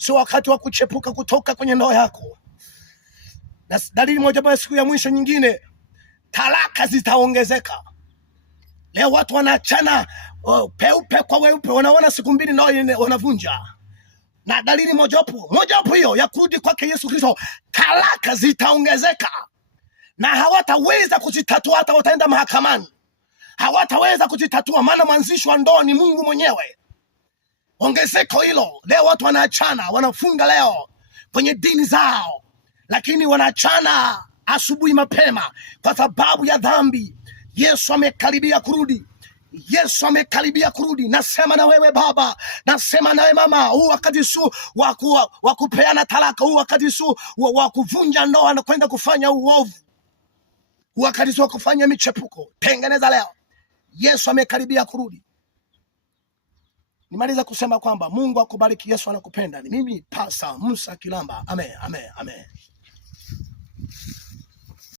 sio wakati wa kuchepuka kutoka kwenye ndoa yako. Na dalili moja baya, siku ya mwisho nyingine, talaka zitaongezeka. Leo watu wanaachana peupe kwa weupe, wanaona siku mbili ndoa wanavunja. Na dalili mojawapo hiyo ya kurudi kwake Yesu Kristo, talaka zitaongezeka. Na hawataweza kuzitatua, hata wataenda mahakamani. Hawataweza kuzitatua, maana mwanzishi wa ndoa ni Mungu mwenyewe. Ongezeko hilo, leo watu wanaachana, wanafunga leo kwenye dini zao, lakini wanaachana asubuhi mapema kwa sababu ya dhambi. Yesu amekaribia kurudi. Yesu amekaribia kurudi. Nasema na wewe baba, nasema na wewe mama, huu wakati su wa kupeana talaka, huu wakati su wa kuvunja ndoa na kwenda kufanya uovu, huu wakati su wa kufanya michepuko, tengeneza leo. Yesu amekaribia kurudi. Nimaliza kusema kwamba Mungu akubariki. Yesu anakupenda. Ni mimi Pastor Musa Kilamba. Amen, amen, amen.